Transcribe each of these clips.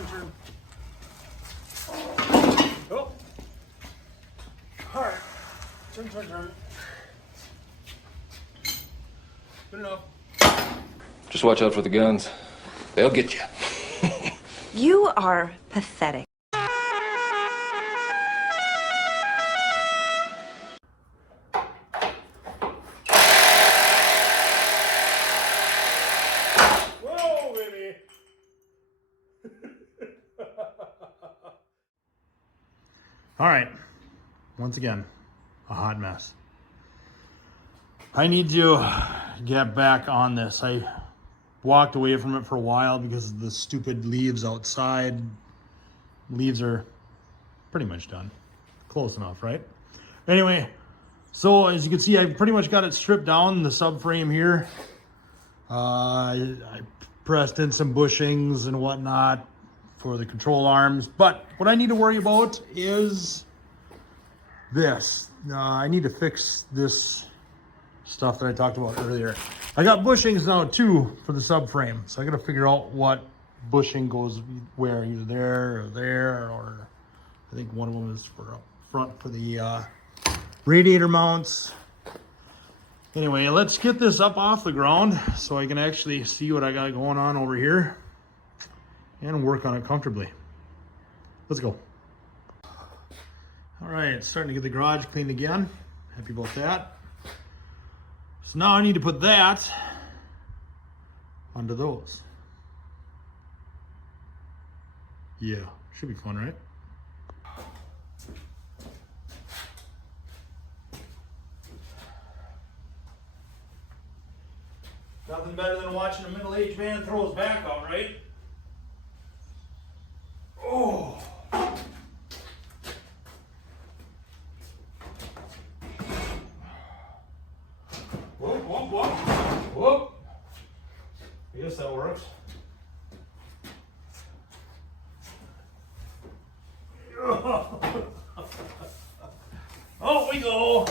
turn. Oh. Hard. Turn. Good enough. Just watch out for the guns. They'll get you. You are pathetic. Whoa, baby. All right. Once again, a hot mess. I need to get back on this. I walked away from it for a while because of the stupid leaves outside. Leaves are pretty much done. Close enough, right? Anyway, so as you can see, I pretty much got it stripped down, the subframe here. I pressed in some bushings and whatnot for the control arms. But what I need to worry about is this. I need to fix this stuff that I talked about earlier. I got bushings now too for the subframe, so I got to figure out what bushing goes where, either there, or I think one of them is for up front for the radiator mounts. Anyway, let's get this up off the ground so I can actually see what I got going on over here and work on it comfortably. Let's go. All right, starting to get the garage cleaned again. Happy about that. So now I need to put that onto those. Yeah, should be fun, right? Nothing better than watching a middle-aged man throw his back out, right? Oh! Whoop. I guess that works. Oh, we go.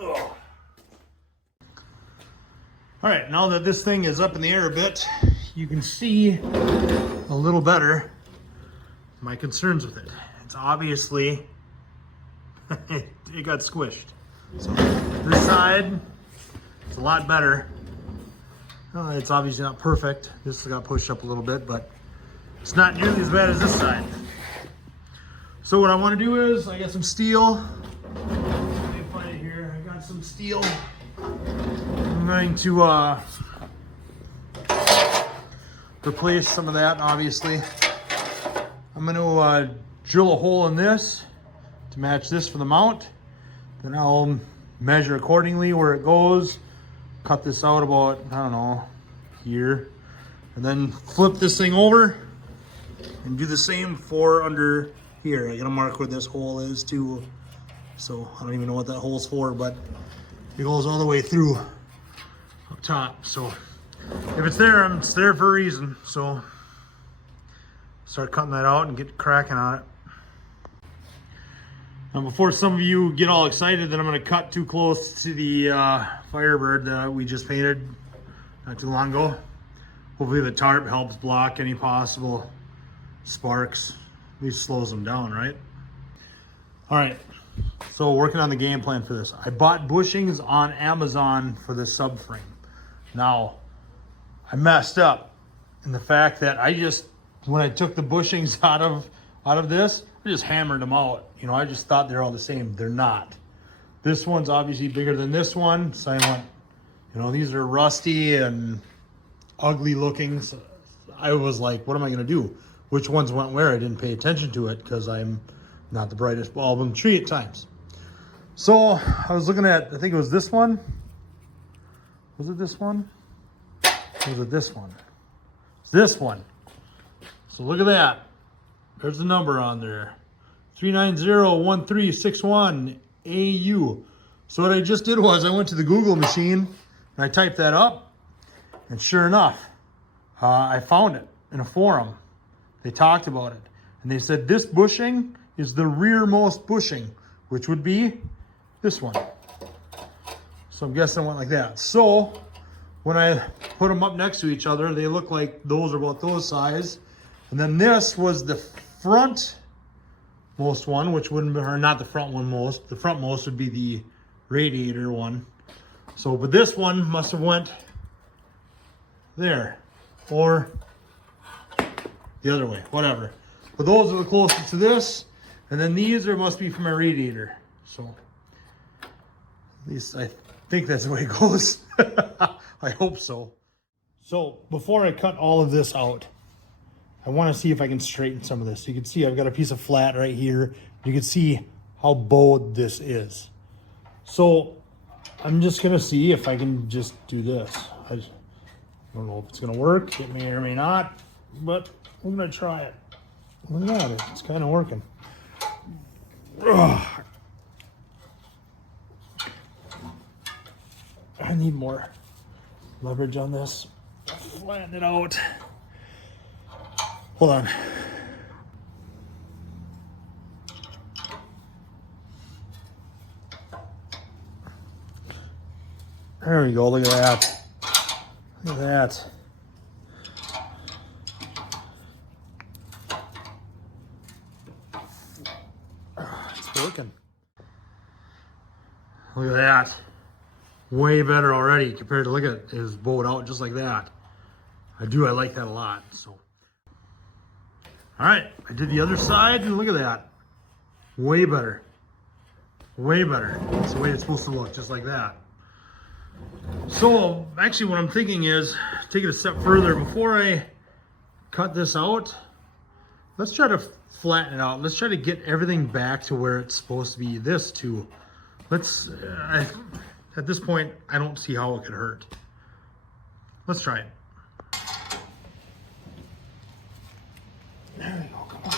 All right, now that this thing is up in the air a bit, you can see a little better my concerns with it. It's obviously, it got squished. So this side, it's a lot better. It's obviously not perfect. This got pushed up a little bit, but it's not nearly as bad as this side. So what I want to do is, I got some steel. Let me find it here. I got some steel. I'm going to replace some of that, obviously. I'm going to drill a hole in this to match this for the mount. Then I'll measure accordingly where it goes, cut this out about, I don't know, here, and then flip this thing over and do the same for under here. I gotta mark where this hole is too, so I don't even know what that hole's for, but it goes all the way through up top. So if it's there, it's there for a reason. So start cutting that out and get cracking on it. Now, before some of you get all excited that I'm going to cut too close to the Firebird that we just painted not too long ago, hopefully the tarp helps block any possible sparks. At least slows them down, right? All right, so working on the game plan for this. I bought bushings on Amazon for this subframe. Now, I messed up in the fact that when I took the bushings out of this, I just hammered them out. You know, I just thought they're all the same. They're not. This one's obviously bigger than this one. So I went, you know, these are rusty and ugly looking. So I was like, what am I going to do? Which ones went where? I didn't pay attention to it because I'm not the brightest bulb in the tree at times. So I was looking at, I think it was this one. Was it this one? Or was it this one? It's this one. So look at that. There's the number on there. 390-1361 AU. So what I just did was I went to the Google machine and I typed that up, and sure enough, I found it in a forum. They talked about it, and they said this bushing is the rearmost bushing, which would be this one. So I'm guessing it went like that. So when I put them up next to each other, they look like those are about those size. And then this was the front most one, which wouldn't be, or not the front one most. The front most would be the radiator one. So, but this one must have went there or the other way, whatever. But those are the closest to this. And then these are must be from my radiator. So at least I think that's the way it goes. I hope so. So before I cut all of this out, I want to see if I can straighten some of this. You can see I've got a piece of flat right here. You can see how bowed this is. So I'm just going to see if I can just do this. I don't know if it's going to work. It may or may not, but I'm going to try it. Look at that. It's kind of working. Ugh. I need more leverage on this. Flatten it out. Hold on. There we go. Look at that. Look at that. It's working. Look at that. Way better already compared to, look at it, it was bowed out just like that. I like that a lot. So, all right, I did the other side and look at that. Way better. Way better. It's the way it's supposed to look, just like that. So actually what I'm thinking is take it a step further. Before I cut this out, let's try to flatten it out. Let's try to get everything back to where it's supposed to be. This too. Let's, at this point, I don't see how it could hurt. Let's try it. There we go, come on.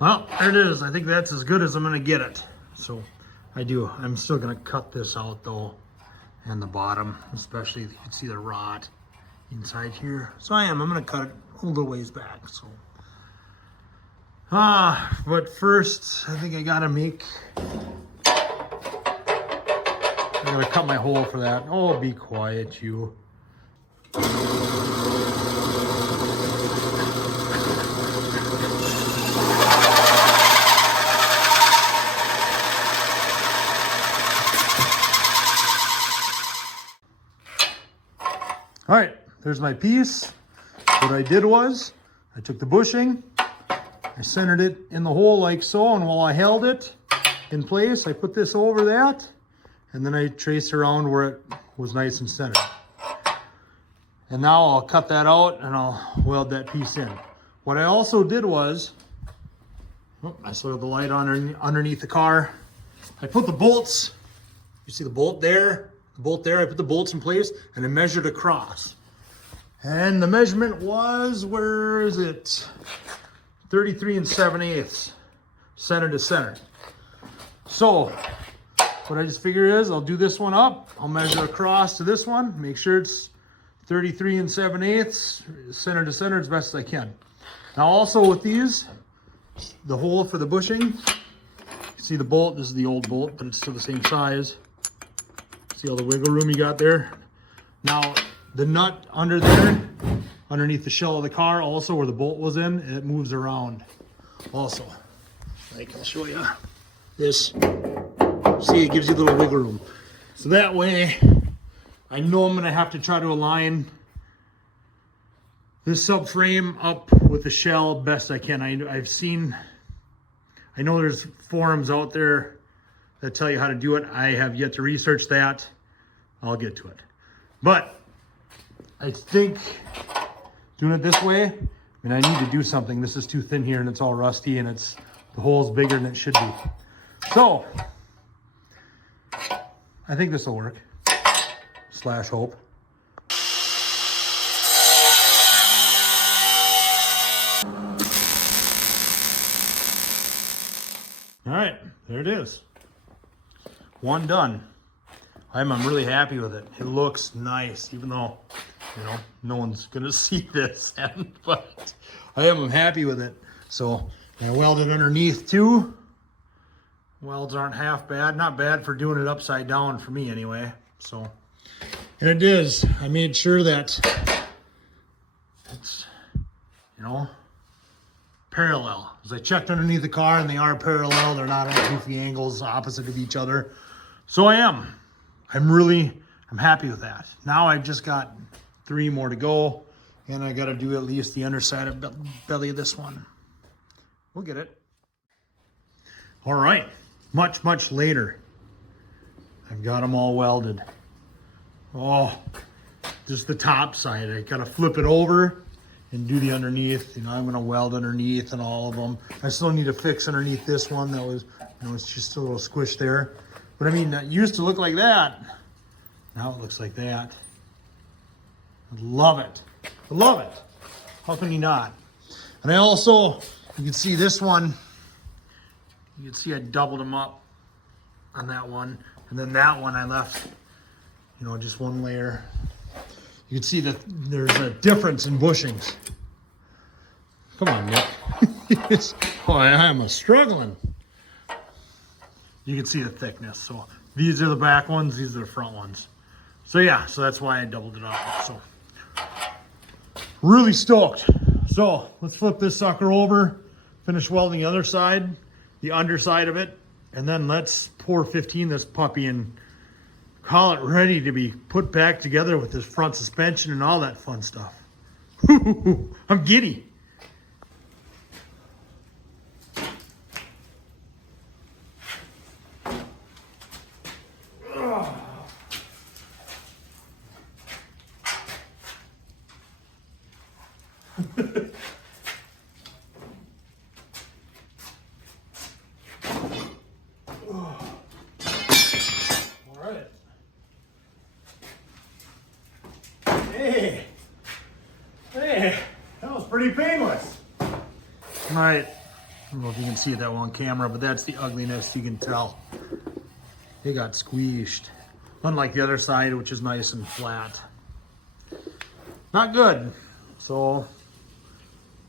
Well, there it is. I think that's as good as I'm gonna get it. So I'm still gonna cut this out though. And the bottom, especially, you can see the rot inside here. So I'm gonna cut it a little ways back, so. But first, I think I gotta cut my hole for that. Oh, be quiet, you. All right, there's my piece. What I did was, I took the bushing, I centered it in the hole like so, and while I held it in place, I put this over that, and then I traced around where it was nice and centered. And now I'll cut that out and I'll weld that piece in. What I also did was, I still have the light on underneath the car. I put the bolts, you see the bolt there? The bolt there, I put the bolts in place and I measured across. And the measurement was, where is it? 33 7/8, center to center. So what I just figure is I'll do this one up. I'll measure across to this one, make sure it's 33 7/8, center to center as best as I can. Now also with these, the hole for the bushing, you see the bolt, this is the old bolt, but it's still the same size. See all the wiggle room you got there? Now, the nut under there, underneath the shell of the car, also where the bolt was in, it moves around. Also, like I'll show you this. See, it gives you a little wiggle room. So that way, I know I'm gonna have to try to align this subframe up with the shell best I can. I know there's forums out there that tell you how to do it. I have yet to research that. I'll get to it. But I think doing it this way, I mean, I need to do something. This is too thin here and it's all rusty and the hole's bigger than it should be. So I think this will work. Slash hope. All right, there it is. One done. I'm really happy with it. It looks nice, even though, no one's gonna see this, but I am happy with it. So I welded underneath too. welds aren't half bad. Not bad for doing it upside down for me anyway. So, and it is. I made sure that it's, you know, parallel. As I checked underneath the car and they are parallel. They're not at goofy angles opposite of each other. So I'm happy with that. Now I've just got 3 more to go, and I got to do at least the underside of belly of this one. We'll get it. All right, much later. I've got them all welded. Oh, just the top side. I got to flip it over and do the underneath. You know, I'm going to weld underneath and all of them. I still need to fix underneath this one. That was, you know, it's just a little squish there. But I mean, it used to look like that. Now it looks like that. I love it. I love it. How can you not? And I also, you can see this one, you can see I doubled them up on that one. And then that one I left, you know, just one layer. You can see that there's a difference in bushings. Come on, Nick. Oh, I am struggling. You can see the thickness. So these are the back ones, these are the front ones. So yeah, so that's why I doubled it up. So really stoked. So let's flip this sucker over, finish welding the other side, the underside of it, and then let's pour 15 this puppy and call it ready to be put back together with this front suspension and all that fun stuff. I'm giddy. Hey, that was pretty painless. All right, I don't know if you can see it that well on camera, but that's the ugliness, you can tell. They got squeezed. Unlike the other side, which is nice and flat. Not good. So,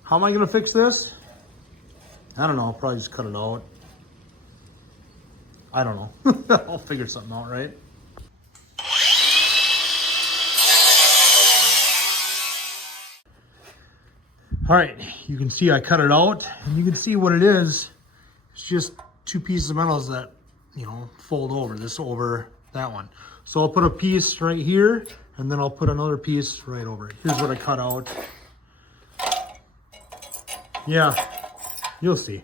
how am I gonna fix this? I don't know, I'll probably just cut it out. I don't know. I'll figure something out, right? All right, you can see I cut it out, and you can see what it is. It's just 2 pieces of metals that, you know, fold over, this over that one. So I'll put a piece right here, and then I'll put another piece right over it. Here's what I cut out. Yeah, you'll see.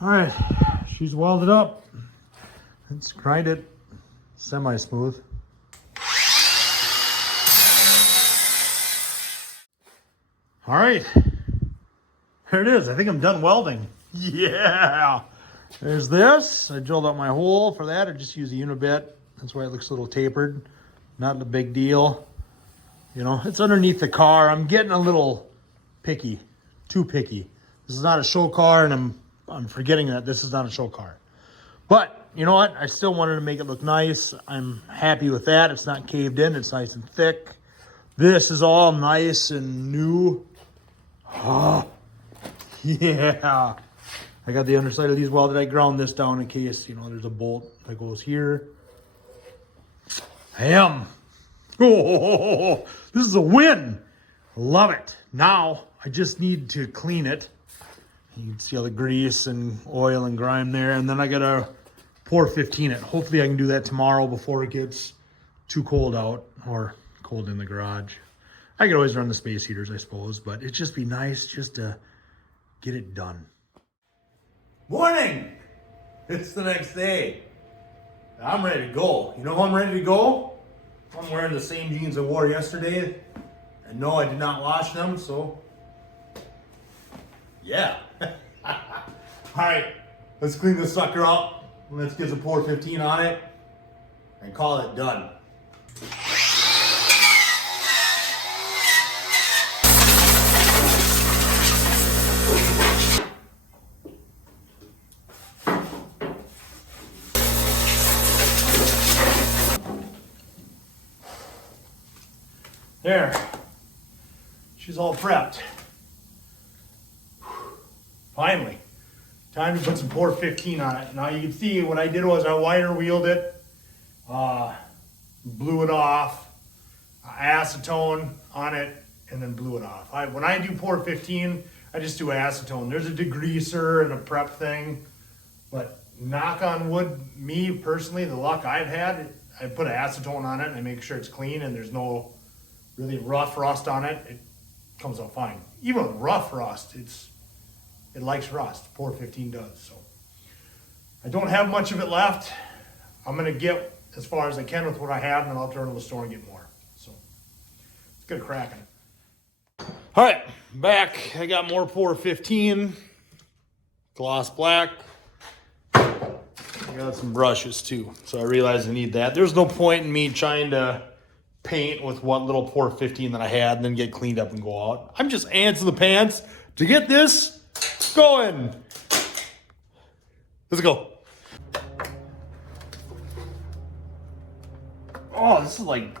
All right, she's welded up. Let's grind it semi-smooth. All right, there it is. I think I'm done welding. Yeah, there's this. I drilled out my hole for that. I just used a unibit. That's why it looks a little tapered. Not a big deal. You know, it's underneath the car. I'm getting a little picky, too picky. This is not a show car, and I'm forgetting that this is not a show car. But you know what? I still wanted to make it look nice. I'm happy with that. It's not caved in. It's nice and thick. This is all nice and new. Oh, yeah. I got the underside of these welded. I ground this down in case, you know, there's a bolt that goes here. Bam. Oh, this is a win. Love it. Now, I just need to clean it. You can see all the grease and oil and grime there. And then I got to pour 15 it. Hopefully I can do that tomorrow before it gets too cold out or cold in the garage. I could always run the space heaters, I suppose, but it'd just be nice just to get it done. Morning! It's the next day. I'm ready to go. You know how I'm ready to go? I'm wearing the same jeans I wore yesterday. And no, I did not wash them, so yeah. All right, let's clean this sucker up. Let's get some pour 15 on it and call it done. There. She's all prepped. Finally. Time to put some Pour 15 on it. Now you can see what I did was I wire wheeled it, blew it off, acetone on it, and then blew it off. When I do Pour 15, I just do acetone. There's a degreaser and a prep thing, but knock on wood, me personally, the luck I've had, I put acetone on it and I make sure it's clean and there's no really rough rust on it. It comes out fine. Even with rough rust, it likes rust. Pour 15 does. So I don't have much of it left. I'm gonna get as far as I can with what I have, and then I'll turn to the store and get more. So let's get a crack on it. All right, back. I got more Pour 15, gloss black. I got some brushes too, so I realized I need that. There's no point in me trying to paint with what little Pour 15 that I had and then get cleaned up and go out. I'm just ants in the pants to get this going. Let's go. Oh, this is like,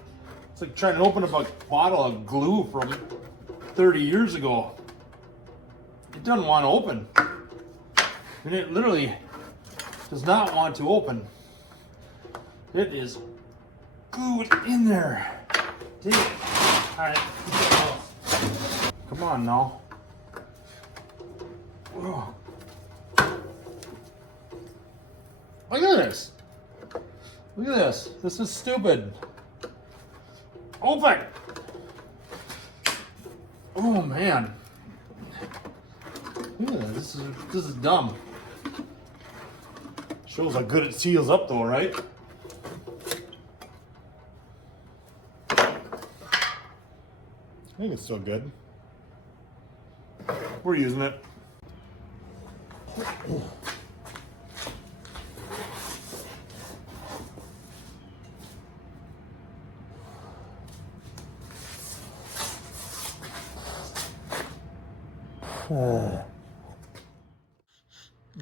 it's like trying to open up a bottle of glue from 30 years ago. It doesn't want to open. I mean, it literally does not want to open. It is glued in there. Dang it. All right. Come on now. Oh. Look at this. Look at this. This is stupid. Open. Oh man. Look at this. This is dumb. Shows how good it seals up though, right? I think it's still good. We're using it.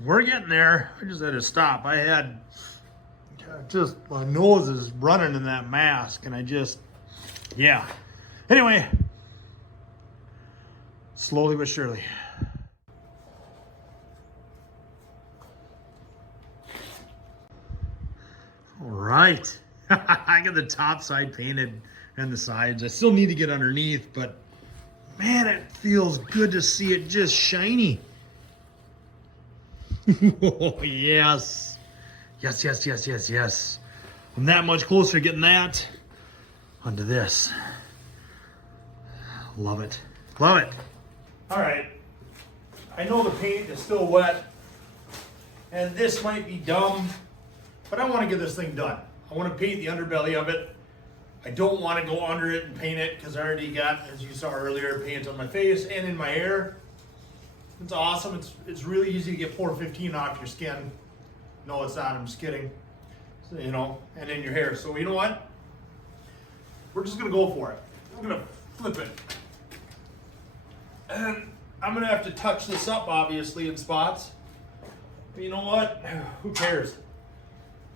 We're getting there. I just had to stop. I had just, my nose is running in that mask and I just, yeah. Anyway, slowly but surely. All right. I got the top side painted and the sides. I still need to get underneath, but man, it feels good to see it just shiny. Oh, yes. Yes, yes, yes, yes, yes. I'm that much closer to getting that onto this. Love it. Love it. All right. I know the paint is still wet, and this might be dumb, but I want to get this thing done. I want to paint the underbelly of it. I don't want to go under it and paint it because I already got, as you saw earlier, paint on my face and in my hair. It's awesome. It's really easy to get Pour 15 off your skin. No, it's not. I'm just kidding. So, you know, and in your hair. So you know what? We're just gonna go for it. We're gonna flip it, and I'm gonna have to touch this up, obviously, in spots. But you know what? Who cares?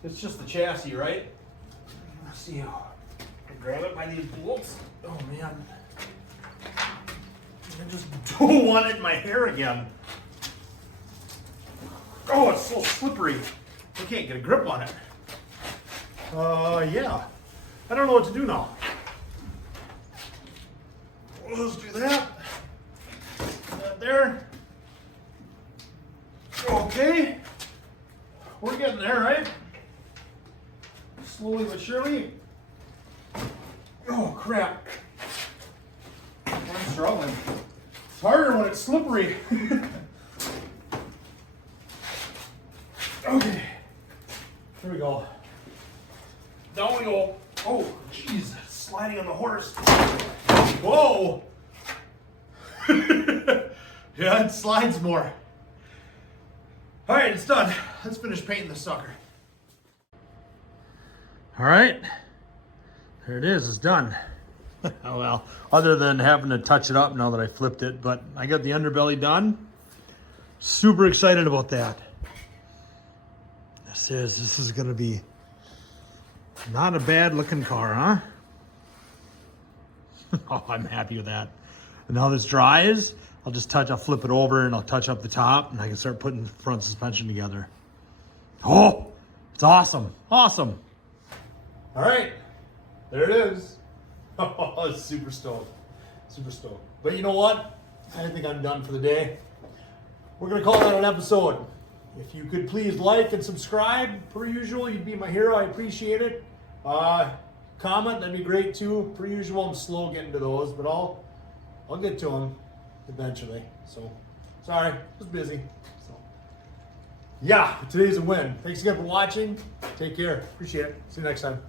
It's just the chassis, right? Let's see how I grab it by these bolts. Oh man. I just don't want it in my hair again. Oh, it's so slippery. I can't get a grip on it. Yeah. I don't know what to do now. Let's do that. That there. Okay. We're getting there, right? Slowly but surely. Oh, crap. I'm struggling. It's harder when it's slippery. Okay. Here we go. Down we go. Oh, jeez. Sliding on the horse. Whoa. Yeah, it slides more. All right, it's done. Let's finish painting this sucker. All right. There it is. It's done. Oh, well, other than having to touch it up now that I flipped it, but I got the underbelly done. Super excited about that. This is gonna be not a bad looking car, huh? Oh, I'm happy with that. And now this dries, I'll flip it over and I'll touch up the top and I can start putting the front suspension together. Oh, it's awesome. Awesome. All right, there it is. Oh, super stoked. Super stoked. But you know what? I think I'm done for the day. We're going to call that an episode. If you could please like and subscribe, per usual, you'd be my hero. I appreciate it. Comment, that'd be great too. Per usual, I'm slow getting to those, but I'll get to them eventually. So, sorry, was busy. So, yeah, today's a win. Thanks again for watching. Take care. Appreciate it. See you next time.